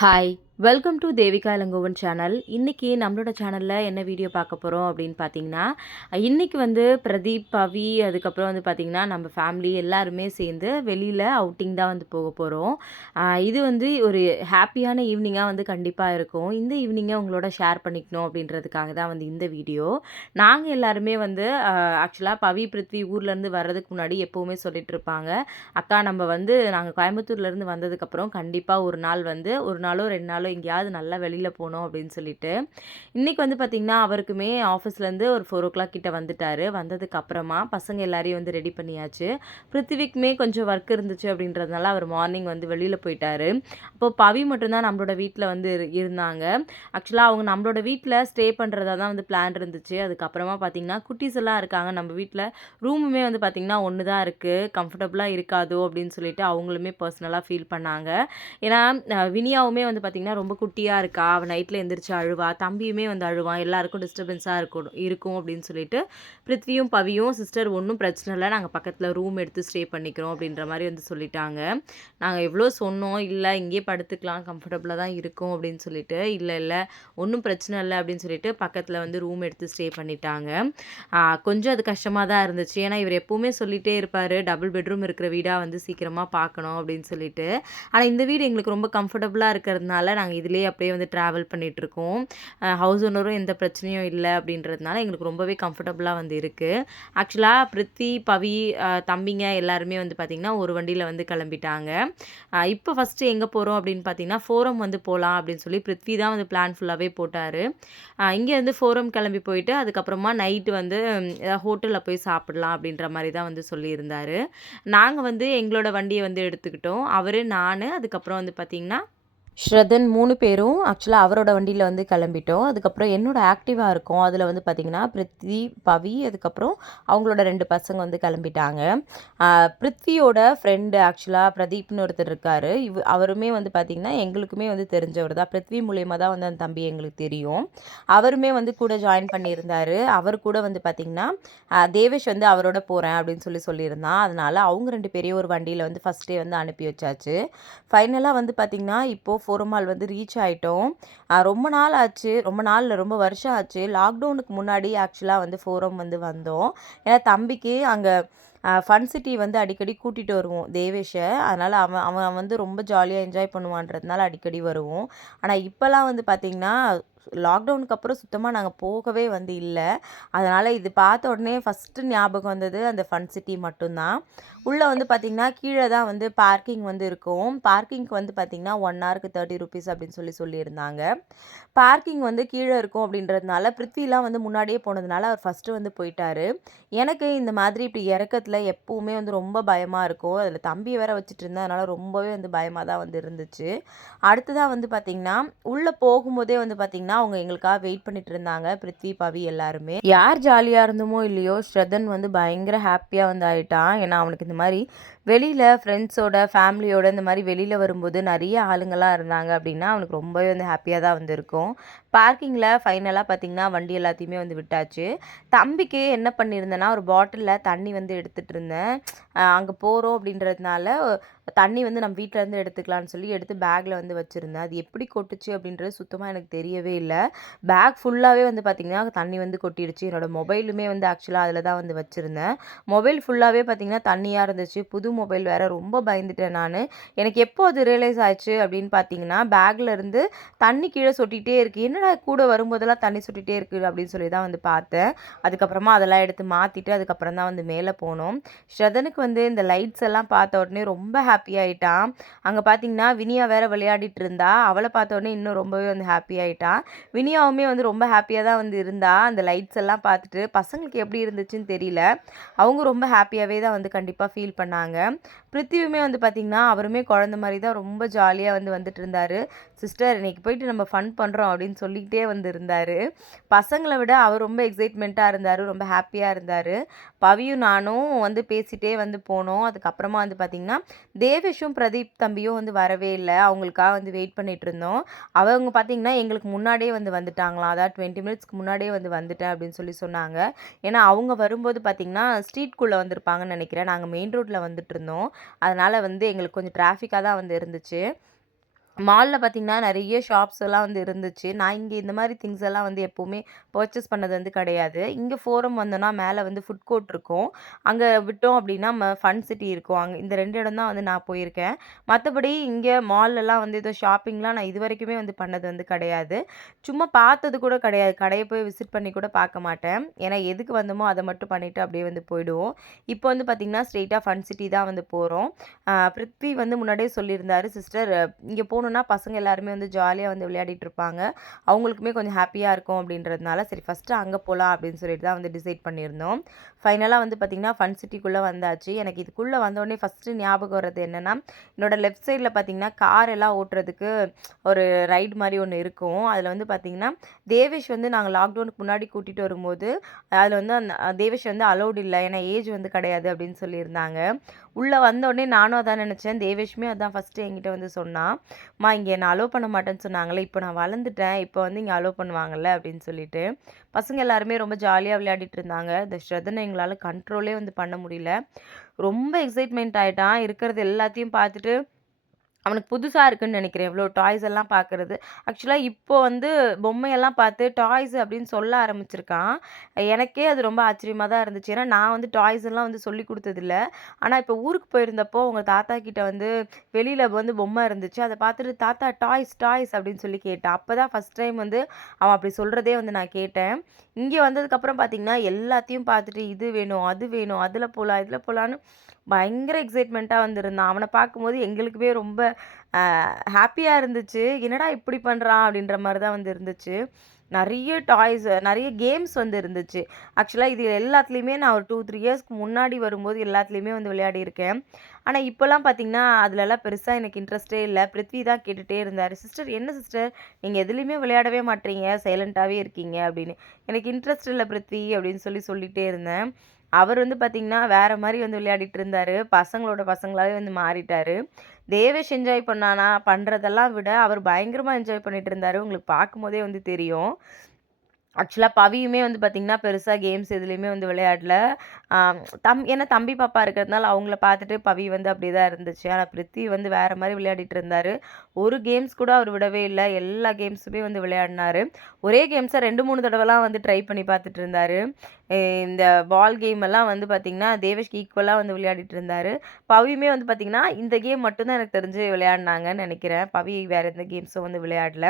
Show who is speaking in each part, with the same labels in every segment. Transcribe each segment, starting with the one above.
Speaker 1: Hi. Welcome to Devika Ilangovan channel இன்றைக்கி நம்மளோட சேனலில் என்ன வீடியோ பார்க்க போகிறோம் அப்படின்னு பார்த்தீங்கன்னா இன்றைக்கி வந்து பிரதீப் பவி அதுக்கப்புறம் வந்து பார்த்திங்கன்னா நம்ம ஃபேமிலி எல்லாருமே சேர்ந்து வெளியில் அவுட்டிங் தான் வந்து போக போகிறோம் இது வந்து ஒரு ஹாப்பியான ஈவினிங்காக வந்து கண்டிப்பாக இருக்கும். இந்த ஈவினிங்கை உங்களோட ஷேர் பண்ணிக்கணும் அப்படின்றதுக்காக தான் வந்து இந்த வீடியோ நாங்கள் எல்லாருமே வந்து ஆக்சுவலாக பவி பிருத்வி ஊர்லேருந்து வர்றதுக்கு முன்னாடி எப்போவுமே சொல்லிட்டு இருப்பாங்க. அக்கா நம்ம வந்து நாங்கள் கோயம்புத்தூர்லேருந்து வந்ததுக்கப்புறம் கண்டிப்பாக ஒரு நாள் வந்து ஒரு நாளோ ரெண்டு நாளோ எங்கேயாவது நல்லா வெளியில் போகணும் அப்படின்னு சொல்லிட்டு. இன்றைக்கி வந்து பார்த்திங்கன்னா அவருக்குமே ஆஃபீஸ்லேருந்து ஒரு ஃபோர் ஓ கிளாக் கிட்டே வந்துட்டார். வந்ததுக்கு அப்புறமா பசங்க எல்லாரையும் வந்து ரெடி பண்ணியாச்சு. பிருத்திவிக்குமே கொஞ்சம் ஒர்க் இருந்துச்சு அப்படின்றதுனால அவர் மார்னிங் வந்து வெளியில் போயிட்டார். அப்போ பவி மட்டும்தான் நம்மளோட வீட்டில் வந்து இருந்தாங்க. ஆக்சுவலாக அவங்க நம்மளோட வீட்டில் ஸ்டே பண்ணுறதா தான் வந்து பிளான் இருந்துச்சு. அதுக்கப்புறமா பார்த்திங்கன்னா குட்டீஸ் எல்லாம் இருக்காங்க. நம்ம வீட்டில் ரூமுமே வந்து பார்த்திங்கன்னா ஒன்று தான் இருக்குது கம்ஃபர்டபுளாக இருக்காதோ அப்படின்னு சொல்லிட்டு அவங்களுமே பர்சனலாக ஃபீல் பண்ணாங்க. ஏன்னா வினியாவுமே வந்து பார்த்திங்கன்னா ரொம்ப குட்டியாக இருக்கா? அவள் நைட்டில் எந்திரிச்சு அழுவா தம்பியுமே வந்து அழுவான் எல்லாருக்கும் டிஸ்டர்பன்ஸாக இருக்கும் இருக்கும் அப்படின்னு சொல்லிட்டு பிருத்வியும் பவியும் சிஸ்டர் ஒன்றும் பிரச்சனை இல்லை. நாங்கள் பக்கத்தில் ரூம் எடுத்து ஸ்டே பண்ணிக்கிறோம் அப்படின்ற மாதிரி வந்து சொல்லிட்டாங்க. நாங்கள் எவ்வளோ சொன்னோம் இல்லை இங்கேயே படுத்துக்கலாம் கம்ஃபர்டபுளாக தான் இருக்கும் அப்படின்னு சொல்லிட்டு இல்லை இல்லை ஒன்றும் பிரச்சனை இல்லை அப்படின்னு சொல்லிட்டு பக்கத்தில் வந்து ரூம் எடுத்து ஸ்டே பண்ணிட்டாங்க. கொஞ்சம் அது கஷ்டமாக தான் இருந்துச்சு. ஏன்னா இவர் எப்போவுமே சொல்லிகிட்டே இருப்பார் டபுள் பெட்ரூம் இருக்கிற வீடாக வந்து சீக்கிரமாக பார்க்கணும் அப்படின்னு சொல்லிட்டு. ஆனால் இந்த வீடு எங்களுக்கு ரொம்ப கம்ஃபர்டபுளாக இருக்கிறதுனால நாங்கள் இதிலே அப்படியே வந்து ட்ராவல் பண்ணிகிட்ருக்கோம் ஹவுஸ் ஓனரும் எந்த பிரச்சனையும் இல்லை அப்படின்றதுனால எங்களுக்கு ரொம்பவே கம்ஃபர்டபுளாக வந்து இருக்குது ஆக்சுவலாக பிரித்தி பவி தம்பிங்க எல்லாருமே வந்து பார்த்திங்கன்னா ஒரு வண்டியில் வந்து கிளம்பிட்டாங்க. இப்போ ஃபஸ்ட்டு எங்கே போகிறோம் அப்படின்னு பார்த்தீங்கன்னா ஃபோரம் வந்து போகலாம் அப்படின்னு சொல்லி பிருத்வி தான் வந்து பிளான் ஃபுல்லாகவே போட்டார். இங்கேருந்து ஃபோரம் கிளம்பி போயிட்டு அதுக்கப்புறமா நைட்டு வந்து ஹோட்டலில் போய் சாப்பிடலாம் அப்படின்ற மாதிரி தான் வந்து சொல்லியிருந்தார். நாங்கள் வந்து எங்களோட வண்டியை வந்து எடுத்துக்கிட்டோம். அவர் நான் அதுக்கப்புறம் வந்து பார்த்திங்கன்னா ஸ்ரதன் மூணு பேரும் ஆக்சுவலாக அவரோட வண்டியில் வந்து கிளம்பிட்டோம். அதுக்கப்புறம் என்னோடய ஆக்டிவாக இருக்கும். அதில் வந்து பார்த்திங்கன்னா பிருத்வி பவி அதுக்கப்புறம் அவங்களோட ரெண்டு பசங்க வந்து கிளம்பிட்டாங்க. பிருத்வியோட ஃப்ரெண்டு ஆக்சுவலாக பிரதீப்னு ஒருத்தர் இருக்கார். இவ் அவருமே வந்து பார்த்திங்கன்னா எங்களுக்குமே வந்து தெரிஞ்சவர் தான். பிருத்வி மூலயமா தான் வந்து அந்த தம்பி எங்களுக்கு தெரியும். அவருமே வந்து கூட ஜாயின் பண்ணியிருந்தார். அவர் கூட வந்து பார்த்திங்கன்னா தேவேஷ் வந்து அவரோட போகிறேன் அப்படின்னு சொல்லி சொல்லியிருந்தான். அதனால் அவங்க ரெண்டு பேரையும் ஒரு வண்டியில் வந்து ஃபஸ்ட்டே வந்து அனுப்பி வச்சாச்சு. ஃபைனலாக வந்து பார்த்திங்கன்னா இப்போது ஃபோரமால் வந்து ரீச் ஆகிட்டோம் ரொம்ப நாள் ஆச்சு. ரொம்ப நாளில் ரொம்ப வருஷம் ஆச்சு. லாக்டவுனுக்கு முன்னாடி ஆக்சுவலாக வந்து ஃபோரம் வந்து வந்தோம். ஏன்னா தம்பிக்கு அங்கே ஃபன் சிட்டி வந்து அடிக்கடி கூட்டிகிட்டு வருவோம் தேவேஷை. அதனால் அவன் அவன் வந்து ரொம்ப ஜாலியாக என்ஜாய் பண்ணுவான்றதுனால அடிக்கடி வருவோம். ஆனால் இப்போல்லாம் வந்து பார்த்திங்கன்னா லாக்டவுனுக்கு அப்புறம் சுத்தமாக நாங்கள் போகவே வந்து இல்லை. அதனால் இது பார்த்த உடனே ஃபஸ்ட்டு ஞாபகம் வந்தது அந்த ஃபன் சிட்டி மட்டும்தான். உள்ளே வந்து பார்த்திங்கன்னா கீழே தான் வந்து பார்க்கிங் வந்து இருக்கும். பார்க்கிங்க்கு வந்து பார்த்திங்கன்னா ஒன் ஹவருக்கு தேர்ட்டி ருபீஸ் அப்படின்னு சொல்லி சொல்லியிருந்தாங்க. பார்க்கிங் வந்து கீழே இருக்கும் அப்படின்றதுனால பிருத்விலாம் வந்து முன்னாடியே போனதுனால அவர் ஃபஸ்ட்டு வந்து போயிட்டார். எனக்கு இந்த மாதிரி இப்படி இறக்கத்தில் எப்போவுமே வந்து ரொம்ப பயமாக இருக்கும். அதில் தம்பி வேற வச்சுட்டு இருந்தேன். அதனால் ரொம்பவே வந்து பயமாக தான் வந்து இருந்துச்சு. அடுத்ததாக வந்து பார்த்திங்கன்னா உள்ளே போகும்போதே வந்து பார்த்திங்கன்னா அவங்க எங்களுக்காக வெயிட் பண்ணிட்டு இருந்தாங்க பிருத்வி பவி எல்லாருமே. யார் ஜாலியாக இருந்தோமோ இல்லையோ ஸ்ரதன் வந்து பயங்கர ஹாப்பியாக வந்து ஆயிட்டான். ஏன்னா அவனுக்கு இந்த மாதிரி வெளியில் ஃப்ரெண்ட்ஸோட ஃபேமிலியோட இந்த மாதிரி வெளியில் வரும்போது நிறைய ஆளுங்கள்லாம் இருந்தாங்க அப்படின்னா அவனுக்கு ரொம்பவே வந்து ஹாப்பியாக தான் வந்திருக்கும். பார்க்கிங்கில் ஃபைனலாக பார்த்திங்கன்னா வண்டி எல்லாத்தையுமே வந்து விட்டாச்சு. தம்பிக்கு என்ன பண்ணியிருந்தேன்னா ஒரு பாட்டிலில் தண்ணி வந்து எடுத்துகிட்டு இருந்தேன். அங்கே போகிறோம் அப்படின்றதுனால தண்ணி வந்து நம்ம வீட்டிலேருந்து எடுத்துக்கலான்னு சொல்லி எடுத்து பேக்கில் வந்து வச்சுருந்தேன். அது எப்படி கொட்டுச்சு அப்படின்றது சுத்தமாக எனக்கு தெரியவே இல்லை. பேக் ஃபுல்லாகவே வந்து பார்த்திங்கன்னா தண்ணி வந்து கொட்டிடுச்சு. என்னோடய மொபைலுமே வந்து ஆக்சுவலாக அதில் தான் வந்து வச்சுருந்தேன். மொபைல் ஃபுல்லாகவே பார்த்திங்கன்னா தண்ணியாக இருந்துச்சு. புது மொபைல் வேறு ரொம்ப பயந்துட்டேன் நான். எனக்கு எப்போ அது ரியலைஸ் ஆச்சு அப்படின்னு பார்த்தீங்கன்னா பேக்லேருந்து இருந்து தண்ணி கீழே சொட்டிகிட்டே இருக்குது என்னடா கூட வரும்போதெல்லாம் தண்ணி சொட்டிகிட்டே இருக்குது அப்படின்னு சொல்லி தான் வந்து பார்த்தேன். அதுக்கப்புறமா அதெல்லாம் எடுத்து மாற்றிட்டு அதுக்கப்புறம் தான் வந்து மேலே போனோம். ஸ்ரதனுக்கு வந்து இந்த லைட்ஸ் எல்லாம் பார்த்த உடனே ரொம்ப ஹாப்பி ஆகிட்டான் அங்கே பார்த்தீங்கன்னா வினியா வேற விளையாடிட்டு இருந்தா. அவளை பார்த்த உடனே இன்னும் ரொம்பவே வந்து ஹாப்பி ஆகிட்டான் வினியாவுமே வந்து ரொம்ப ஹாப்பியாக தான் வந்து இருந்தா. அந்த லைட்ஸ் எல்லாம் பார்த்துட்டு பசங்களுக்கு எப்படி இருந்துச்சுன்னு தெரியல. அவங்க ரொம்ப ஹாப்பியாகவே தான் வந்து கண்டிப்பாக ஃபீல் பண்ணாங்க. பிருத்திவியுமே வந்து பார்த்திங்கன்னா அவருமே குழந்த மாதிரி தான் ரொம்ப ஜாலியாக வந்து வந்துட்டு இருந்தார். சிஸ்டர் இன்றைக்கி போயிட்டு நம்ம ஃபன் பண்ணுறோம் அப்படின்னு சொல்லிக்கிட்டே வந்து இருந்தார் பசங்களை விட அவர் ரொம்ப எக்ஸைட்மெண்ட்டாக இருந்தார் ரொம்ப ஹாப்பியாக இருந்தார். பவியும் நானும் வந்து பேசிகிட்டே வந்து போனோம். அதுக்கப்புறமா வந்து பார்த்திங்கன்னா தேவேஷும் பிரதீப் தம்பியும் வந்து வரவே இல்லை. அவங்களுக்காக வந்து வெயிட் பண்ணிகிட்டு இருந்தோம். அவங்க பார்த்திங்கன்னா எங்களுக்கு முன்னாடியே வந்து வந்துட்டாங்களாம். அதாவது டுவெண்ட்டி மினிட்ஸ்க்கு முன்னாடியே வந்து வந்துட்டேன் அப்படின்னு சொல்லி சொன்னாங்க. ஏன்னா அவங்க வரும்போது பார்த்திங்கன்னா ஸ்ட்ரீட்குள்ளே வந்திருப்பாங்கன்னு நினைக்கிறேன். நாங்கள் மெயின் ரோட்டில் வந்துட்டு இருந்தோம். அதனால் வந்து எங்களுக்கு கொஞ்சம் டிராஃபிக்காக தான் வந்து இருந்துச்சு. மாலில் பார்த்தீங்கன்னா, நிறைய ஷாப்ஸ் எல்லாம் வந்து இருந்துச்சு. நான் இங்கே இந்த மாதிரி திங்ஸ் எல்லாம் வந்து எப்போவுமே பர்ச்சேஸ் பண்ணது வந்து கிடையாது. இங்கே ஃபோரம் வந்தோன்னா மேலே வந்து ஃபுட் கோர்ட் இருக்கும். அங்கே விட்டோம் அப்படின்னா ம ஃபன் சிட்டி இருக்கும். அங்கே இந்த ரெண்டு இடம் தான் வந்து நான் போயிருக்கேன். மற்றபடி இங்கே மால்லலாம் வந்து ஏதோ ஷாப்பிங்லாம் நான் இது வரைக்குமே வந்து பண்ணது வந்து கிடையாது. சும்மா பார்த்தது கூட கிடையாது. கடையை போய் விசிட் பண்ணி கூட பார்க்க மாட்டேன். ஏன்னா, எதுக்கு வந்தோமோ அதை மட்டும் பண்ணிவிட்டு அப்படியே வந்து போயிடுவோம். இப்போ வந்து பார்த்திங்கன்னா ஸ்ட்ரெயிட்டாக ஃபன் சிட்டி தான் வந்து போகிறோம் பிருத்வி வந்து முன்னாடியே சொல்லியிருந்தார் "சிஸ்டர் இங்கே போகணும் போணும்னா பசங்க எல்லாருமே வந்து ஜாலியாக வந்து விளையாடிட்டு இருப்பாங்க. அவங்களுக்குமே கொஞ்சம் ஹாப்பியாக இருக்கும்." அப்படின்றதுனால சரி ஃபஸ்ட்டு அங்கே போகலாம் அப்படின்னு சொல்லிட்டு தான் வந்து டிசைட் பண்ணியிருந்தோம். ஃபைனலாக வந்து பார்த்திங்கன்னா ஃபன் சிட்டிக்குள்ளே வந்தாச்சு. எனக்கு இதுக்குள்ளே வந்தோடனே ஃபர்ஸ்ட்டு ஞாபகம் வர்றது என்னென்னா என்னோடய லெஃப்ட் சைடில் பார்த்தீங்கன்னா, கார் எல்லாம் ஓட்டுறதுக்கு ஒரு ரைடு மாதிரி ஒன்று இருக்கும். அதில் வந்து பார்த்திங்கன்னா தேவேஷ் வந்து நாங்கள் லாக்டவுனுக்கு முன்னாடி கூட்டிகிட்டு வரும்போது, அதில் வந்து அந்த தேவேஷ் வந்து அலோவ்ட் இல்லை ஏன்னா ஏஜ் வந்து கிடையாது அப்படின்னு சொல்லியிருந்தாங்க. உள்ளே வந்தோடனே நானும் அதான் நினச்சேன் தேவேஷுமே அதான் ஃபர்ஸ்ட்டு என்கிட்ட வந்து சொன்னான். "அம்மா இங்கே நான் அலோவ் பண்ண மாட்டேன்னு சொன்னாங்களே இப்போ நான் வளர்ந்துட்டேன். இப்போ வந்து இங்கே அலோவ் பண்ணுவாங்கள்ல அப்படின்னு சொல்லிட்டு. பசங்க எல்லாருமே ரொம்ப ஜாலியாக விளையாடிட்டு இருந்தாங்க. இந்த ஸ்ரதனை எங்களால் கண்ட்ரோலே வந்து பண்ண முடியல. ரொம்ப எக்ஸைட்மெண்ட் ஆகிட்டான் இருக்கிறது எல்லாத்தையும் பார்த்துட்டு அவனுக்கு புதுசாக இருக்குன்னு நினைக்கிறேன் இவ்வளோ டாய்ஸ் எல்லாம் பார்க்கறது. ஆக்சுவலாக இப்போ வந்து பொம்மையெல்லாம் பார்த்து டாய்ஸ் அப்படின்னு சொல்ல ஆரம்பிச்சிருக்கான். எனக்கே அது ரொம்ப ஆச்சரியமாக தான் இருந்துச்சு. ஏன்னா, நான் வந்து டாய்ஸ் எல்லாம் வந்து சொல்லிக் கொடுத்ததில்ல ஆனால் இப்போ ஊருக்கு போயிருந்தப்போ உங்கள் தாத்தா கிட்ட வந்து வெளியில் வந்து பொம்மை இருந்துச்சு. அதை பார்த்துட்டு, "தாத்தா டாய்ஸ், டாய்ஸ்" அப்படின்னு சொல்லி கேட்டேன் அப்போ தான் ஃபர்ஸ்ட் டைம் வந்து அவன் அப்படி சொல்கிறதே வந்து நான் கேட்டேன். இங்கே வந்ததுக்கப்புறம் பார்த்தீங்கன்னா, எல்லாத்தையும் பார்த்துட்டு, இது வேணும், அது வேணும், அதில் போகலாம் இதில் போகலான்னு பயங்கர எக்ஸைட்மெண்ட்டாக வந்திருந்தான் அவனை பார்க்கும்போது எங்களுக்குமே ரொம்ப ஹாப்பியாக இருந்துச்சு. "என்னடா இப்படி பண்ணுறான் அப்படின்ற மாதிரி தான் வந்து இருந்துச்சு. நிறைய டாய்ஸ் நிறைய கேம்ஸ் வந்து இருந்துச்சு. ஆக்சுவலாக இது எல்லாத்துலேயுமே நான் ஒரு 2, 3 இயர்ஸ்க்கு முன்னாடி வரும்போது எல்லாத்துலேயுமே வந்து விளையாடியிருக்கேன். ஆனால் இப்போல்லாம் பார்த்தீங்கன்னா, அதுலலாம் பெருசாக எனக்கு இன்ட்ரெஸ்ட்டே இல்லை பிருத்வி தான் கேட்டுகிட்டே இருந்தார் "சிஸ்டர் என்ன சிஸ்டர் நீங்கள் எதுலேயுமே விளையாடவே மாட்றீங்க. சைலண்ட்டாகவே இருக்கீங்க" அப்படின்னு "எனக்கு இன்ட்ரெஸ்ட் இல்லை பிருத்வி" அப்படின்னு சொல்லி சொல்லிகிட்டே இருந்தேன். அவர் வந்து பார்த்திங்கன்னா வேறு மாதிரி வந்து விளையாடிட்டு இருந்தார் பசங்களோட பசங்களாகவே வந்து மாறிட்டார் தேவேஷ் என்ஜாய் பண்ணானா, பண்ணுறதெல்லாம் விட அவர் பயங்கரமாக என்ஜாய் பண்ணிட்டு இருந்தார் உங்களுக்கு பார்க்கும்போதே வந்து தெரியும். ஆக்சுவலாக பவியுமே வந்து பார்த்திங்கன்னா பெருசாக கேம்ஸ் எதுலேயுமே வந்து விளையாடல. தம் ஏன்னா தம்பி, பாப்பா இருக்கிறதுனால அவங்கள பார்த்துட்டு பவி வந்து அப்படி தான் இருந்துச்சு. ஆனால் பிருத்வி வந்து வேறு மாதிரி விளையாடிட்டு இருந்தார் ஒரு கேம்ஸ் கூட அவர் விடவே இல்லை எல்லா கேம்ஸுமே வந்து விளையாடினாரு. ஒரே கேம்ஸை ரெண்டு மூணு தடவைலாம் வந்து ட்ரை பண்ணி பார்த்துட்டு இருந்தார் இந்த பால் கேம் எல்லாம் வந்து பார்த்திங்கன்னா தேவேஷ்க்கு ஈக்குவலாக வந்து விளையாடிட்டு இருந்தார் பவியுமே வந்து பார்த்திங்கன்னா இந்த கேம் மட்டும்தான் எனக்கு தெரிஞ்சு விளையாடினாங்கன்னு நினைக்கிறேன் பவி வேறு எந்த கேம்ஸும் வந்து விளையாடல.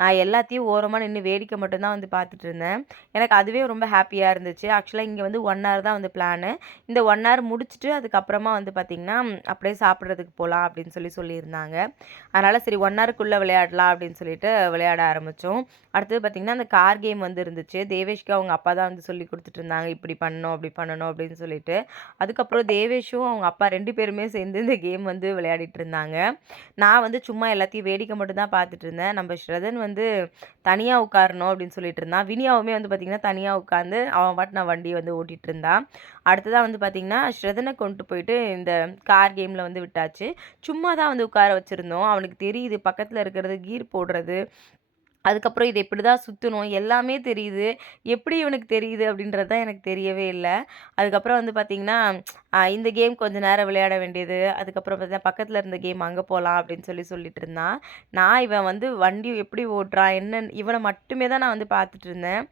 Speaker 1: நான் எல்லாத்தையும் ஓரமாக நின்று வேடிக்கை மட்டும்தான் வந்து பார்த்துட்டு இருந்தேன். எனக்கு அதுவே ரொம்ப ஹாப்பியாக இருந்துச்சு. ஆக்சுவலாக இங்கே வந்து ஒன் ஹவர் தான் வந்து பிளானு. இந்த ஒன் ஹவர் முடிச்சுட்டு அதுக்கப்புறமா வந்து பார்த்திங்கன்னா அப்படியே சாப்பிட்றதுக்கு போகலாம் அப்படின்னு சொல்லி சொல்லியிருந்தாங்க. அதனால் சரி ஒன் ஹவருக்குள்ளே விளையாடலாம் அப்படின்னு சொல்லிட்டு விளையாட ஆரம்பித்தோம் அடுத்தது பார்த்திங்கன்னா அந்த கார் கேம் வந்து இருந்துச்சு. தேவேஷ்க்கு அவங்க அப்பா தான் வந்து சொல்லிக் கொடுத்துட்டு இருந்தாங்க. இப்படி பண்ணணும், அப்படி பண்ணணும் அப்படின்னு சொல்லிட்டு. அதுக்கப்புறம் தேவேஷும் அவங்க அப்பா ரெண்டு பேருமே சேர்ந்து இந்த கேம் வந்து விளையாடிட்டு இருந்தாங்க. நான் வந்து சும்மா எல்லாத்தையும் வேடிக்கை மட்டும்தான் பார்த்துட்டு இருந்தேன். நம்ம ஸ்ரதன் வந்து தனியாக உட்காரணும் அப்படின்னு சொல்லிட்டு இருந்தான். வினியாவுமே வந்து பார்த்தீங்கன்னா, தனியாக உட்காந்து அவன் பாட்டு நான் வண்டியை வந்து ஓட்டிகிட்டு இருந்தான். அடுத்ததாக வந்து பார்த்தீங்கன்னா, ஸ்ரதனை கொண்டு போயிட்டு இந்த கார் கேமில் வந்து விட்டாச்சு. சும்மா தான் வந்து உட்கார வச்சுருந்தோம் அவனுக்கு தெரியுது பக்கத்தில் இருக்கிறது கீர் போடுறது, அதுக்கப்புறம் இது இப்டிதான் சுற்றணும் எல்லாமே தெரியுது. எப்படி இவனுக்கு தெரியுது அப்படின்றது தான் எனக்கு தெரியவே இல்லை அதுக்கப்புறம் வந்து பார்த்திங்கன்னா இந்த கேம் கொஞ்சம் நேரம் விளையாட வேண்டியது. அதுக்கப்புறம் பார்த்தீங்கன்னா, பக்கத்தில் இருந்த கேம் அங்கே போகலாம் அப்படின்னு சொல்லி சொல்லிட்டு இருந்தான். நான் இவன் வந்து வண்டி எப்படி ஓட்டுறான், என்ன இவனை மட்டுமே தான் நான் வந்து பார்த்துட்டு இருந்தேன்.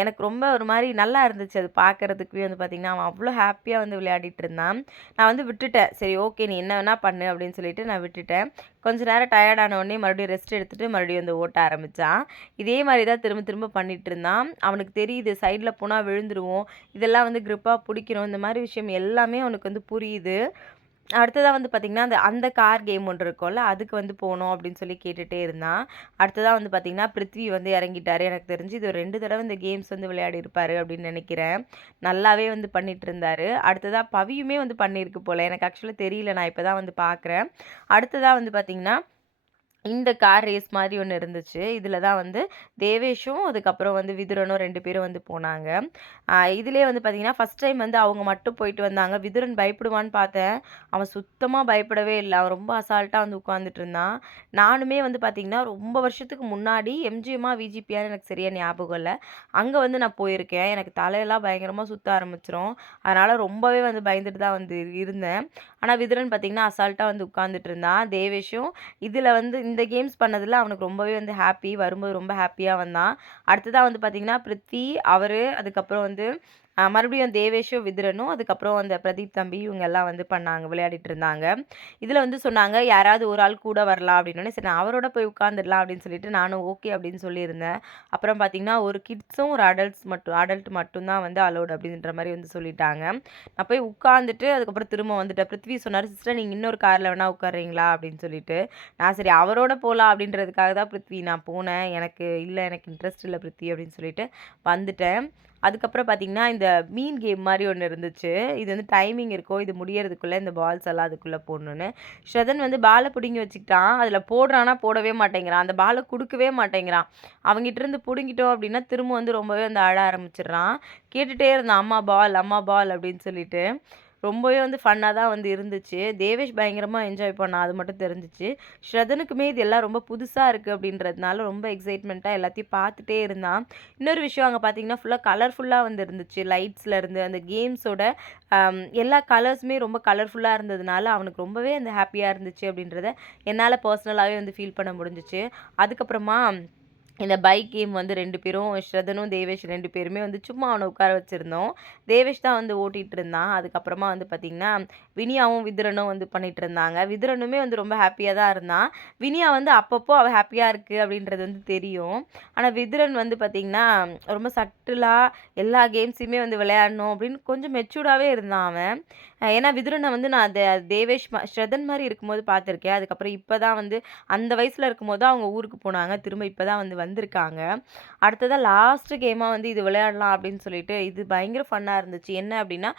Speaker 1: எனக்கு ரொம்ப ஒரு மாதிரி நல்லா இருந்துச்சு அது பார்க்குறதுக்குவே வந்து பார்த்தீங்கன்னா, அவன் அவ்வளோ ஹாப்பியாக வந்து விளையாடிட்டு இருந்தான். நான் வந்து விட்டுட்டேன். சரி ஓகே நீ என்ன வேணால் பண்ணு அப்படின்னு சொல்லிட்டு நான் விட்டுட்டேன். கொஞ்ச நேரம் டயர்ட் உடனே மறுபடியும் ரெஸ்ட் எடுத்துட்டு மறுபடியும் வந்து ஓட்ட ஆரம்பித்தான் இதே மாதிரி தான் திரும்ப திரும்ப பண்ணிகிட்டு இருந்தான். அவனுக்கு தெரியுது சைடில் போனால் விழுந்துருவோம். இதெல்லாம் வந்து க்ரிப்பாக பிடிக்கணும் இந்த மாதிரி விஷயம் எல்லாமே அவனுக்கு வந்து புரியுது. அடுத்ததாக வந்து பார்த்திங்கன்னா அந்த அந்த கார் கேம் ஒன்று இருக்கும்ல, அதுக்கு வந்து போகணும் அப்படின்னு சொல்லி கேட்டுகிட்டே இருந்தான். அடுத்ததாக வந்து பார்த்திங்கன்னா பிருத்வி வந்து இறங்கிட்டார் எனக்கு தெரிஞ்சு இது ரெண்டு தடவை இந்த கேம்ஸ் வந்து விளையாடியிருப்பாரு அப்படின்னு நினைக்கிறேன் நல்லாவே வந்து பண்ணிட்டு இருந்தார் அடுத்ததாக பவியுமே வந்து பண்ணியிருக்கு போல் எனக்கு ஆக்சுவலாக தெரியல. நான் இப்போ தான் வந்து பார்க்குறேன். அடுத்ததாக வந்து பார்த்திங்கன்னா இந்த கார் ரேஸ் மாதிரி ஒன்று இருந்துச்சு. இதில் தான் வந்து தேவேஷும், அதுக்கப்புறம் வந்து விதுரனும் ரெண்டு பேரும் வந்து போனாங்க. இதிலே வந்து பார்த்தீங்கன்னா, ஃபஸ்ட் டைம் வந்து அவங்க மட்டும் போயிட்டு வந்தாங்க. விதுரன் பயப்படுவான்னு பார்த்தேன். அவன் சுத்தமாக பயப்படவே இல்லை அவன் ரொம்ப அசால்ட்டாக வந்து உட்காந்துட்டு இருந்தான். நானுமே வந்து பார்த்தீங்கன்னா, ரொம்ப வருஷத்துக்கு முன்னாடி எம்ஜிஎம்மா, விஜிபியான்னு எனக்கு சரியாக ஞாபகம் இல்லை அங்கே வந்து நான் போயிருக்கேன். எனக்கு தலையெல்லாம் பயங்கரமாக சுத்த ஆரம்பிச்சிரும் அதனால் ரொம்பவே வந்து பயந்துட்டு தான் வந்து இருந்தேன். ஆனால் விதுரன் பார்த்தீங்கன்னா, அசால்ட்டாக வந்து உட்காந்துட்டு இருந்தான். தேவேஷும் இதில் வந்து இந்த கேம்ஸ் பண்ணதில் அவனுக்கு ரொம்பவே வந்து ஹாப்பி வரும்போது ரொம்ப ஹாப்பியாக வந்தான். அடுத்ததாக வந்து பார்த்தீங்கன்னா, பிரித்வி, அவர் அதுக்கப்புறம் வந்து மறுபடியும் தேவேஷும், விதுரனும், அதுக்கப்புறம் அந்த பிரதீப் தம்பி இவங்க எல்லாம் வந்து பண்ணாங்க. விளையாடிட்டு இருந்தாங்க. இதில் வந்து சொன்னாங்க, "யாராவது ஒரு ஆள் கூட வரலாம்." அப்படின்னு சரி நான் அவரோட போய் உட்காந்துடலாம் அப்படின்னு சொல்லிட்டு நானும் ஓகே அப்படின்னு சொல்லியிருந்தேன். அப்புறம் பார்த்தீங்கன்னா, ஒரு கிட்ஸும், ஒரு அடல்ட்ஸ் மட்டும் அடல்ட் மட்டும் தான் வந்து அலோடு அப்படின்ற மாதிரி வந்து சொல்லிட்டாங்க. நான் போய் உட்காந்துட்டு அதுக்கப்புறம் திரும்ப வந்துட்டேன். பிருத்வி சொன்னார் "சிஸ்டர் நீங்கள் இன்னொரு காரில் வேணால் உட்கார்றீங்களா?" அப்படின்னு சொல்லிட்டு. நான் சரி அவரோட போகலாம் அப்படின்றதுக்காக தான் பிருத்வி நான் போனேன். எனக்கு இல்லை எனக்கு இன்ட்ரெஸ்ட் இல்லை பிருத்வி அப்படின்னு சொல்லிட்டு வந்துட்டேன். அதுக்கப்புறம் பார்த்தீங்கன்னா, இந்த மீன் கேம் மாதிரி ஒன்று இருந்துச்சு. இது வந்து டைமிங் இருக்கும். இது முடியறதுக்குள்ளே இந்த பால்ஸ் எல்லாம் அதுக்குள்ளே போடணுன்னு ஸ்ரதன் வந்து பாலை பிடுங்கி வச்சுக்கிட்டான். அதில் போடுறான்னா போடவே மாட்டேங்கிறான். அந்த பாலை கொடுக்கவே மாட்டேங்கிறான். அவங்ககிட்ட இருந்து பிடுங்கிட்டோம் அப்படின்னா, திரும்ப வந்து ரொம்பவே வந்து அழ ஆரம்பிச்சிடுறான் கேட்டுகிட்டே இருந்தான், "அம்மா பால், அம்மா பால்" அப்படின்னு சொல்லிட்டு. ரொம்பவே வந்து ஃபன்னாக தான் வந்து இருந்துச்சு. தேவேஷ் பயங்கரமாக என்ஜாய் பண்ணான். அது மட்டும் தெரிஞ்சிச்சு ஸ்ரதனுக்குமே இது எல்லாம் ரொம்ப புதுசாக இருக்குது அப்படின்றதுனால ரொம்ப எக்ஸைட்மெண்ட்டாக எல்லாத்தையும் பார்த்துட்டே இருந்தான். இன்னொரு விஷயம் அங்கே பார்த்தீங்கன்னா, ஃபுல்லாக கலர்ஃபுல்லாக வந்து இருந்துச்சு. லைட்ஸ்ல இருந்து அந்த கேம்ஸோட எல்லா கலர்ஸுமே ரொம்ப கலர்ஃபுல்லாக இருந்ததுனால, அவனுக்கு ரொம்பவே அந்த ஹாப்பியாக இருந்துச்சு அப்படின்றத என்னால் பர்சனலாகவே வந்து ஃபீல் பண்ண முடிஞ்சுச்சு. அதுக்கப்புறமா இந்த பைக் கேம் வந்து ரெண்டு பேரும் ஸ்ரதனும், தேவேஷ் ரெண்டு பேருமே வந்து சும்மா அவனை உட்கார வச்சுருந்தோம் தேவேஷ் தான் வந்து ஓட்டிகிட்டு இருந்தான். அதுக்கப்புறமா வந்து பார்த்திங்கன்னா வினியாவும், விதுரனும் வந்து பண்ணிகிட்டு இருந்தாங்க. விதுரனுமே வந்து ரொம்ப ஹாப்பியாக தான் இருந்தான். வினியா வந்து அப்பப்போ அவள் ஹாப்பியாக இருக்குது அப்படின்றது வந்து தெரியும். ஆனால் விதுரன் வந்து பார்த்திங்கன்னா ரொம்ப சட்டிலாக எல்லா கேம்ஸையுமே வந்து விளையாடணும் அப்படின்னு கொஞ்சம் மெச்சூர்டாகவே இருந்தான் அவன். ஏன்னா விதுரனை வந்து நான் தே தேவேஷ் ஸ்ரதன் மாதிரி இருக்கும்போது பார்த்துருக்கேன். அதுக்கப்புறம் இப்போ தான் வந்து அந்த வயசில் இருக்கும்போது தான் அவங்க ஊருக்கு போனாங்க. திரும்ப இப்போ தான் வந்து வந்திருக்காங்க. அடுத்ததாக லாஸ்ட் கேமாக வந்து இது விளையாடலாம் அப்படின்னு சொல்லிட்டு, இது பயங்கர ஃபன்னாக இருந்துச்சு. என்ன அப்படின்னா,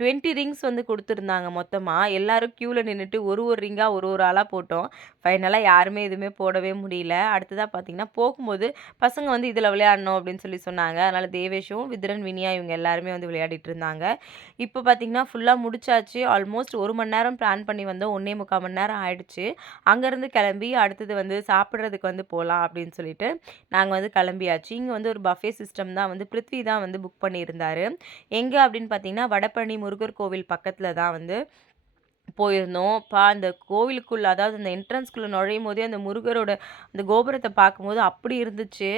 Speaker 1: டுவெண்ட்டி ரிங்ஸ் வந்து கொடுத்துருந்தாங்க மொத்தமாக எல்லோரும் க்யூவில் நின்றுட்டு ஒரு ஒரு ரிங்காக ஒரு ஒரு ஆளாக போட்டோம். ஃபைனலாக யாருமே எதுவுமே போடவே முடியல. அடுத்ததாக பார்த்தீங்கன்னா, போகும்போது பசங்க வந்து இதில் விளையாடணும் அப்படின்னு சொல்லி சொன்னாங்க. அதனால் தேவேஷும், விதுரன், வினியா இவங்க எல்லாருமே வந்து விளையாடிட்டு இருந்தாங்க. இப்ப பார்த்தீங்கன்னா, முடிச்சு முடிச்சாச்சு. ஆல்மோஸ்ட் ஒரு மணி நேரம் பிளான் பண்ணி வந்தோம். 1 1/4 மணி நேரம் ஆயிடுச்சு. அங்கேருந்து கிளம்பி அடுத்தது வந்து சாப்பிட்றதுக்கு வந்து போகலாம் அப்படின்னு சொல்லிட்டு, நாங்கள் வந்து கிளம்பியாச்சு. இங்கே வந்து ஒரு பஃபே சிஸ்டம் தான் வந்து பிருத்வி தான் வந்து புக் பண்ணியிருந்தார் எங்கே அப்படின்னு பார்த்தீங்கன்னா, வடபழனி முருகர் கோவில் பக்கத்தில் தான் வந்து போயிருந்தோம். பா அந்த கோவிலுக்குள்ள அதாவது அந்த என்ட்ரன்ஸ்க்குள்ளே நுழையும் போதே அந்த முருகரோட அந்த கோபுரத்தை பார்க்கும்போது அப்படி இருந்துச்சு.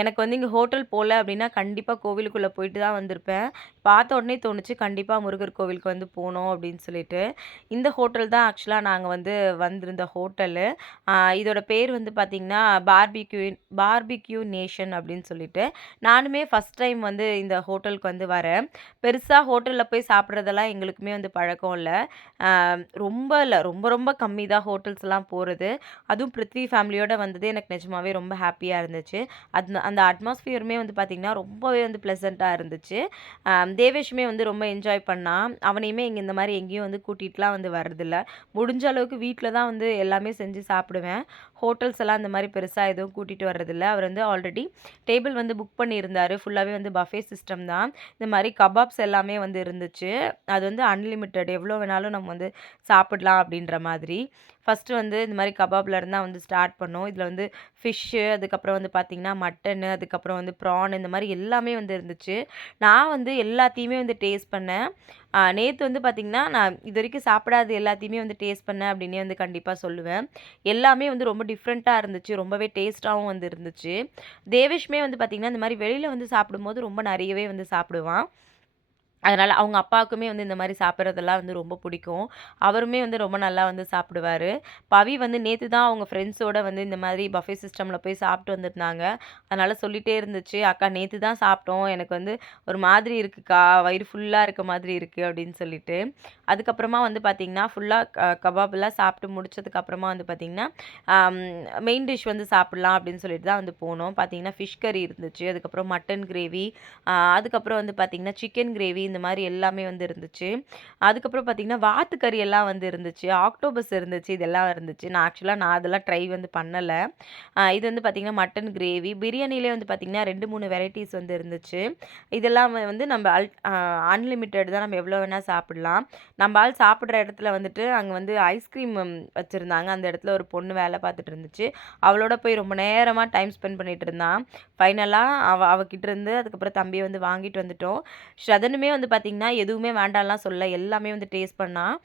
Speaker 1: எனக்கு வந்து இங்கே ஹோட்டல் போகல அப்படின்னா, கண்டிப்பாக கோவிலுக்குள்ளே போயிட்டு தான் வந்திருப்பேன். பார்த்த உடனே தோணுச்சு, கண்டிப்பாக முருகர் கோவிலுக்கு வந்து போகணும் அப்படின்னு சொல்லிட்டு. இந்த ஹோட்டல் தான் ஆக்சுவலாக நாங்கள் வந்து வந்திருந்த ஹோட்டலு. இதோட பேர் வந்து பார்த்திங்கன்னா பார்பிக்யூ பார்பிக்யூ நேஷன் அப்படின்னு சொல்லிட்டு. நானுமே ஃபர்ஸ்ட் டைம் வந்து இந்த ஹோட்டலுக்கு வந்து வரேன். பெருசாக ஹோட்டலில் போய் சாப்பிட்றதெல்லாம் எங்களுக்குமே வந்து பழக்கம் இல்லை ரொம்ப இல்லை ரொம்ப ரொம்ப கம்மி தான் ஹோட்டல்ஸ்லாம் போகிறது அதுவும் பிருத்வி ஃபேமிலியோடு வந்தது எனக்கு நிஜமாவே ரொம்ப ஹாப்பியாக இருந்துச்சு. அது அந்த அட்மாஸ்ஃபியருமே வந்து பார்த்திங்கன்னா ரொம்பவே வந்து ப்ளசண்ட்டாக இருந்துச்சு. தேவேஷுமே வந்து ரொம்ப என்ஜாய் பண்ணான். அவனையுமே இங்கே இந்த மாதிரி எங்கேயும் வந்து கூட்டிகிட்டுலாம் வந்து வர்றதில்ல முடிஞ்ச அளவுக்கு வீட்டில் தான் வந்து எல்லாமே செஞ்சு சாப்பிடுவேன். ஹோட்டல்ஸ் எல்லாம் அந்த மாதிரி பெருசாக எதுவும் கூட்டிகிட்டு வர்றதில்ல. அவர் வந்து ஆல்ரெடி டேபிள் வந்து புக் பண்ணியிருந்தார் ஃபுல்லாகவே வந்து பஃபே சிஸ்டம் தான். இந்த மாதிரி கபாப்ஸ் எல்லாமே வந்து இருந்துச்சு. அது வந்து அன்லிமிட்டெட் எவ்வளோ வேணாலும் நம்ம வந்து சாப்பிடலாம் அப்படின்ற மாதிரி. ஃபஸ்ட்டு வந்து இந்த மாதிரி கபாப்ல இருந்து தான் வந்து ஸ்டார்ட் பண்ணோம். இதில் வந்து ஃபிஷ்ஷு, அதுக்கப்புறம் வந்து பார்த்திங்கன்னா மட்டனு, அதுக்கப்புறம் வந்து ப்ரான் இந்த மாதிரி எல்லாமே வந்து இருந்துச்சு. நான் வந்து எல்லாத்தையுமே வந்து டேஸ்ட் பண்ணேன். நேற்று வந்து பார்த்திங்கன்னா நான் இது வரைக்கும் சாப்பிடாத எல்லாத்தையுமே வந்து டேஸ்ட் பண்ணேன் அப்படின்னே வந்து கண்டிப்பாக சொல்லுவேன். எல்லாமே வந்து ரொம்ப டிஃப்ரெண்ட்டாக இருந்துச்சு. ரொம்பவே டேஸ்ட்டாகவும் வந்து இருந்துச்சு. தேவேஷ்மே வந்து பார்த்திங்கன்னா இந்த மாதிரி வெளியில் வந்து சாப்பிடும்போது ரொம்ப நிறையவே வந்து சாப்பிடுவான். அதனால் அவங்க அப்பாவுக்குமே வந்து இந்த மாதிரி சாப்பிட்றதெல்லாம் வந்து ரொம்ப பிடிக்கும். அவருமே வந்து ரொம்ப நல்லா வந்து சாப்பிடுவாரு. பவி வந்து நேற்று தான் அவங்க ஃப்ரெண்ட்ஸோடு வந்து இந்த மாதிரி பஃபே சிஸ்டமில் போய் சாப்பிட்டு வந்திருந்தாங்க. அதனால் சொல்லிகிட்டே இருந்துச்சு, "அக்கா நேற்று தான் சாப்பிட்டோம். எனக்கு வந்து ஒரு மாதிரி இருக்குக்கா. வயிறு ஃபுல்லாக இருக்க மாதிரி இருக்குது அப்படின்னு சொல்லிட்டு. அதுக்கப்புறமா வந்து பார்த்திங்கன்னா ஃபுல்லாக க கபாப்லாம் சாப்பிட்டு முடிச்சதுக்கப்புறமா வந்து பார்த்திங்கன்னா மெயின் டிஷ் வந்து சாப்பிட்லாம் அப்படின்னு சொல்லிட்டு தான் வந்து போனோம். பார்த்தீங்கன்னா, ஃபிஷ் கறி இருந்துச்சு. அதுக்கப்புறம் மட்டன் கிரேவி, அதுக்கப்புறம் வந்து பார்த்திங்கன்னா சிக்கன் கிரேவி இந்த மாதிரி எல்லாமே வந்து இருந்துச்சு. அதுக்கப்புறம் பார்த்தீங்கன்னா, வாத்து எல்லாம் வந்து இருந்துச்சு. ஆக்டோபஸ் இருந்துச்சு. இதெல்லாம் இருந்துச்சு. நான் ஆக்சுவலாக நான் அதெல்லாம் ட்ரை வந்து பண்ணலை இது வந்து பார்த்தீங்கன்னா, மட்டன் கிரேவி. பிரியாணிலே வந்து பார்த்தீங்கன்னா, ரெண்டு மூணு வெரைட்டிஸ் வந்து இருந்துச்சு. இதெல்லாம் வந்து நம்ம அல் அன்லிமிட்டெட் அன்லிமிட்டட் தான். நம்ம எவ்வளோ வேணால் சாப்பிடலாம். நம்ம ஆள் சாப்பிட்ற இடத்துல வந்துட்டு அங்கே வந்து ஐஸ்கிரீம் வச்சுருந்தாங்க அந்த இடத்துல ஒரு பொண்ணு வேலை பார்த்துட்டு இருந்துச்சு. அவளோட போய் ரொம்ப நேரமாக டைம் ஸ்பெண்ட் பண்ணிகிட்டு இருந்தான். ஃபைனலாக அவ அவகிட்ட இருந்து அதுக்கப்புறம் தம்பியை வந்து வாங்கிட்டு வந்துட்டோம். ஸ்ரதனுமே வந்து பார்த்திங்கன்னா எதுவுமே வேண்டாம்லாம் சொல்ல எல்லாமே வந்து டேஸ்ட் பண்ணால்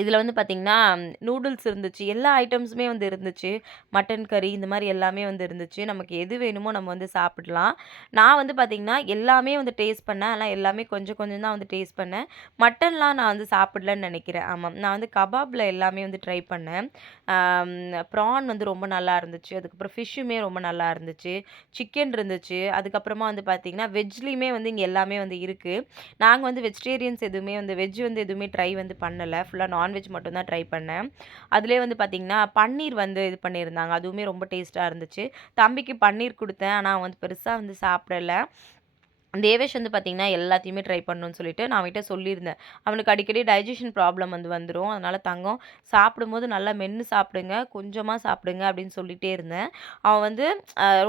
Speaker 1: இதில் வந்து பார்த்திங்கன்னா நூடுல்ஸ் இருந்துச்சு. எல்லா ஐட்டம்ஸுமே வந்து இருந்துச்சு. மட்டன் கறி இந்த மாதிரி எல்லாமே வந்து இருந்துச்சு. நமக்கு எது வேணுமோ நம்ம வந்து சாப்பிடலாம். நான் வந்து பார்த்திங்கன்னா எல்லாமே வந்து டேஸ்ட் பண்ணேன். ஆனால் எல்லாமே கொஞ்சம் கொஞ்சம் தான் வந்து டேஸ்ட் பண்ணேன். மட்டன்லாம் நான் வந்து சாப்பிடலன்னு நினைக்கிறேன் ஆமாம் நான் வந்து கபாப்பில் எல்லாமே வந்து ட்ரை பண்ணேன். ப்ரான் வந்து ரொம்ப நல்லா இருந்துச்சு. அதுக்கப்புறம் ஃபிஷ்ஷுமே ரொம்ப நல்லா இருந்துச்சு. சிக்கன் இருந்துச்சு. அதுக்கப்புறமா வந்து பார்த்திங்கன்னா வெஜ்லேயுமே வந்து இங்கே எல்லாமே வந்து இருக்குது நாங்கள் வந்து வெஜிடேரியன்ஸ் எதுவுமே வந்து வெஜ் வந்து எதுவுமே ட்ரை வந்து பண்ணலை ஃபுல்லாக நான் நான்வெஜ் மட்டும்தான் ட்ரை பண்ணேன். அதுலேயே வந்து பார்த்தீங்கன்னா, பன்னீர் வந்து இது பண்ணியிருந்தாங்க. அதுவுமே ரொம்ப டேஸ்ட்டாக இருந்துச்சு. தம்பிக்கு பன்னீர் கொடுத்தேன் ஆனால் அவன் வந்து பெருசாக வந்து சாப்பிடல. தேவேஷ் வந்து பார்த்திங்கன்னா எல்லாத்தையுமே ட்ரை பண்ணணும்னு சொல்லிட்டு நான் அவன்கிட்ட சொல்லியிருந்தேன். அவனுக்கு அடிக்கடி டைஜஷன் ப்ராப்ளம் வந்து வந்துடும் அதனால் தங்கம் சாப்பிடும்போது நல்லா மென்று சாப்பிடுங்க. கொஞ்சமாக சாப்பிடுங்க அப்படின்னு சொல்லிகிட்டே இருந்தேன். அவன் வந்து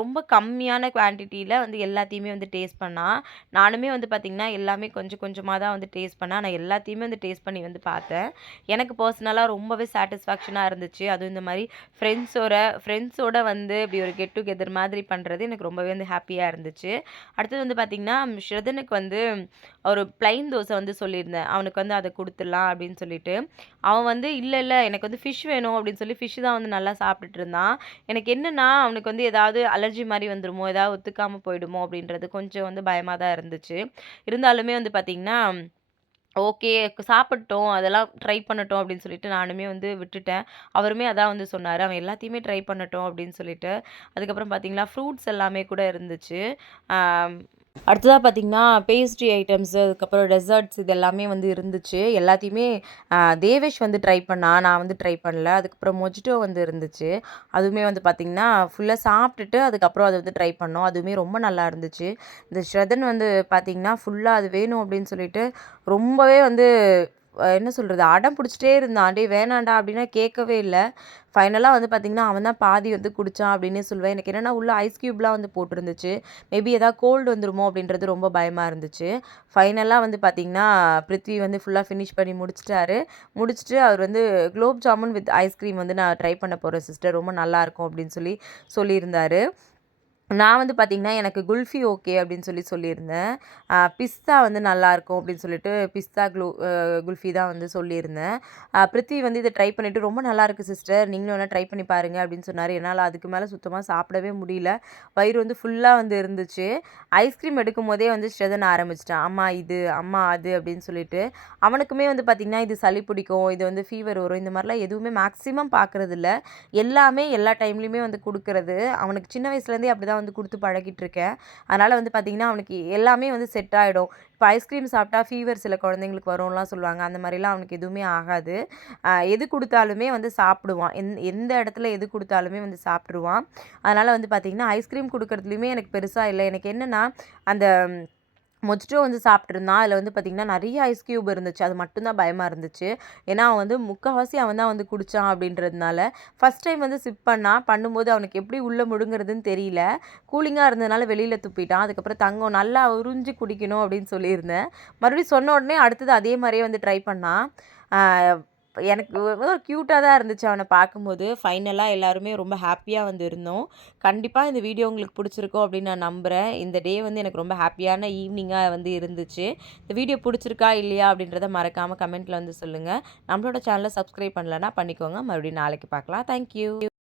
Speaker 1: ரொம்ப கம்மியான குவான்டிட்டியில் வந்து எல்லாத்தையுமே வந்து டேஸ்ட் பண்ணான். நானுமே வந்து பார்த்திங்கன்னா எல்லாமே கொஞ்சம் கொஞ்சமாக தான் வந்து டேஸ்ட் பண்ணேன். நான் எல்லாத்தையுமே வந்து டேஸ்ட் பண்ணி வந்து பார்த்தேன். எனக்கு பர்சனலாக ரொம்பவே சாட்டிஸ்ஃபேக்ஷனாக இருந்துச்சு. அதுவும் இந்த மாதிரி ஃப்ரெண்ட்ஸோட ஃப்ரெண்ட்ஸோட வந்து இப்படி ஒரு கெட் டுகெதர் மாதிரி பண்ணுறது எனக்கு ரொம்பவே வந்து ஹாப்பியாக இருந்துச்சு. அடுத்தது வந்து பார்த்திங்கன்னா ஸ்ரதனுக்கு வந்து ஒரு பிளைன் தோசை வந்து சொல்லியிருந்தேன். அவனுக்கு வந்து அதை கொடுத்துடலாம் அப்படின்னு சொல்லிட்டு. அவன் வந்து இல்லை இல்லை எனக்கு வந்து ஃபிஷ் வேணும் அப்படின்னு சொல்லி ஃபிஷ் தான் வந்து நல்லா சாப்பிட்டுட்டு இருந்தான். எனக்கு என்னென்னா அவனுக்கு வந்து ஏதாவது அலர்ஜி மாதிரி வந்துடுமோ ஏதாவது ஒத்துக்காமல் போயிடுமோ அப்படின்றது கொஞ்சம் வந்து பயமாக தான் இருந்துச்சு. இருந்தாலுமே வந்து பார்த்திங்கன்னா ஓகே சாப்பிட்டோம் அதெல்லாம் ட்ரை பண்ணட்டும் அப்படின்னு சொல்லிட்டு நானுமே வந்து விட்டுட்டேன். அவருமே அதான் வந்து சொன்னார் அவன் எல்லாத்தையுமே ட்ரை பண்ணட்டும் அப்படின்னு சொல்லிட்டு. அதுக்கப்புறம் பார்த்திங்கன்னா ஃப்ரூட்ஸ் எல்லாமே கூட இருந்துச்சு. அடுத்ததாக பார்த்தீங்கன்னா, பேஸ்ட்ரி ஐட்டம்ஸு, அதுக்கப்புறம் டெசர்ட்ஸ் இது எல்லாமே வந்து இருந்துச்சு. எல்லாத்தையுமே தேவேஷ் வந்து ட்ரை பண்ணா நான் வந்து ட்ரை பண்ணல. அதுக்கப்புறம் மொஜிட்டோ வந்து இருந்துச்சு. அதுவுமே வந்து பார்த்திங்கன்னா ஃபுல்லாக சாப்பிட்டுட்டு அதுக்கப்புறம் அதை வந்து ட்ரை பண்ணோம். அதுவுமே ரொம்ப நல்லா இருந்துச்சு. இந்த ஸ்ரதன் வந்து பார்த்திங்கன்னா ஃபுல்லாக அது வேணும் அப்படின்னு சொல்லிட்டு ரொம்பவே வந்து என்ன சொல்கிறது அடம் பிடிச்சிட்டே இருந்தான். டே வேணாண்டா அப்படின்னா கேட்கவே இல்லை ஃபைனலாக வந்து பார்த்திங்கன்னா அவன் தான் பாதி வந்து குடிச்சான் அப்படின்னே சொல்லுவேன். எனக்கு என்னென்னா உள்ள ஐஸ் க்யூப்லாம் வந்து போட்டிருந்துச்சு. மேபி எதாவது கோல்டு வந்துருமோ அப்படின்றது ரொம்ப பயமாக இருந்துச்சு. ஃபைனலாக வந்து பார்த்திங்கன்னா பிரித்வி வந்து ஃபுல்லாக ஃபினிஷ் பண்ணி முடிச்சுட்டாரு. முடிச்சுட்டு அவர் வந்து குலோப் ஜாமுன் வித் ஐஸ்கிரீம் வந்து நான் ட்ரை பண்ண போகிறேன் சிஸ்டர். ரொம்ப நல்லாயிருக்கும் அப்படின்னு சொல்லி சொல்லியிருந்தார் நான் வந்து பார்த்திங்கன்னா எனக்கு குல்ஃபி ஓகே அப்படின்னு சொல்லி சொல்லியிருந்தேன். பிஸ்தா வந்து நல்லாயிருக்கும் அப்படின்னு சொல்லிட்டு பிஸ்தா குலோ குல்ஃபி தான் வந்து சொல்லியிருந்தேன். அ வந்து இதை ட்ரை பண்ணிவிட்டு "ரொம்ப நல்லாயிருக்கு சிஸ்டர். நீங்களும் வேணால் ட்ரை பண்ணி பாருங்கள் அப்படின்னு சொன்னார் என்னால் அதுக்கு மேலே சுத்தமாக சாப்பிடவே முடியல. வயிறு வந்து ஃபுல்லாக வந்து இருந்துச்சு. ஐஸ்கிரீம் எடுக்கும்போதே வந்து ஸ்ட்ரெதன் ஆரம்பிச்சிட்டேன் "அம்மா இது, அம்மா அது" அப்படின்னு சொல்லிட்டு. அவனுக்குமே வந்து பார்த்திங்கன்னா இது சளி பிடிக்கும், இது வந்து ஃபீவர் வரும். இந்த மாதிரிலாம் எதுவுமே மேக்ஸிமம் பார்க்குறதில்ல. எல்லாமே எல்லா டைம்லேயுமே வந்து கொடுக்குறது அவனுக்கு சின்ன வயசுலேருந்தே அப்படி தான் தான் வந்து பழகிட்டு பழகிட்டுருக்கேன். அதனால் வந்து பார்த்தீங்கன்னா, அவனுக்கு எல்லாமே வந்து செட் ஆகிடும் இப்போ ஐஸ்கிரீம் சாப்பிட்டா ஃபீவர் சில குழந்தைங்களுக்கு வரும்லாம் சொல்லுவாங்க. அந்த மாதிரிலாம் அவனுக்கு எதுவுமே ஆகாது. எது கொடுத்தாலுமே வந்து சாப்பிடுவான். எந் எந்த இடத்துல எது கொடுத்தாலுமே வந்து சாப்பிடுவான் அதனால் வந்து பார்த்தீங்கன்னா, ஐஸ்கிரீம் கொடுக்குறதுலையுமே எனக்கு பெருசாக இல்லை எனக்கு என்னென்னா அந்த மொஜிட்டோ வந்து சாப்பிட்ருந்தான் அதில் வந்து பார்த்திங்கன்னா நிறைய ஐஸ் கியூப் இருந்துச்சு. அது மட்டும்தான் பயமாக இருந்துச்சு. ஏன்னா, அவன் வந்து முக்கால்வாசி அவன் தான் வந்து குடித்தான் அப்படின்றதுனால, ஃபர்ஸ்ட் டைம் வந்து சிப் பண்ணான். பண்ணும்போது அவனுக்கு எப்படி உள்ளே முழுங்குறதுன்னு தெரியல. கூலிங்காக இருந்ததுனால வெளியில் துப்பிட்டான். அதுக்கப்புறம் தங்கம் நல்லா உறிஞ்சி குடிக்கணும் அப்படின்னு சொல்லியிருந்தேன். மறுபடியும் சொன்ன உடனே அடுத்தது அதே மாதிரியே வந்து ட்ரை பண்ணான். எனக்கு ஒரு க்யூட்டாக தான் இருந்துச்சு அவனை பார்க்கும்போது. ஃபைனலாக எல்லாருமே ரொம்ப ஹாப்பியாக வந்து இருந்தோம். கண்டிப்பாக இந்த வீடியோ உங்களுக்கு பிடிச்சிருக்கோம் அப்படின்னு நான் நம்புறேன். இந்த டே வந்து எனக்கு ரொம்ப ஹாப்பியான ஈவினிங்காக வந்து இருந்துச்சு. இந்த வீடியோ பிடிச்சிருக்கா இல்லையா அப்படின்றத மறக்காமல் கமெண்ட்டில் வந்து சொல்லுங்கள் நம்மளோட சேனலை சப்ஸ்கிரைப் பண்ணலன்னா பண்ணிக்கோங்க. மறுபடியும் நாளைக்கு பார்க்கலாம். Thank you.